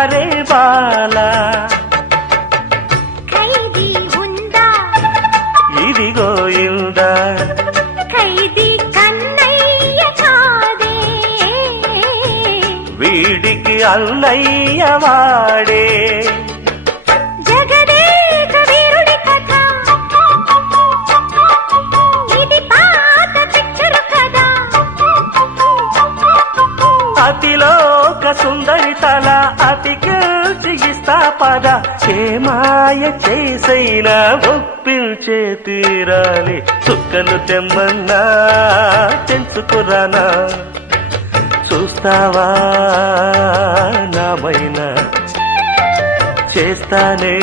అరే బాలా ఖైదీ ఉందా ఇదిగో ఇందా ఖైదీ కన్నయ్య కాదే వీడికి అన్నయ్య వాడే జగదేక వీరుడి కథ ఇది పాత పిక్చరు కదా అతిలోక సుందరి తల అతికిల్చి ఇస్తా పద ఏ మాయ చేసైనా ఒప్పించే తీరాలి చుక్కలు తెమ్మన్నా తెంచుకురానా చూస్తావా నామైనా చేస్తానే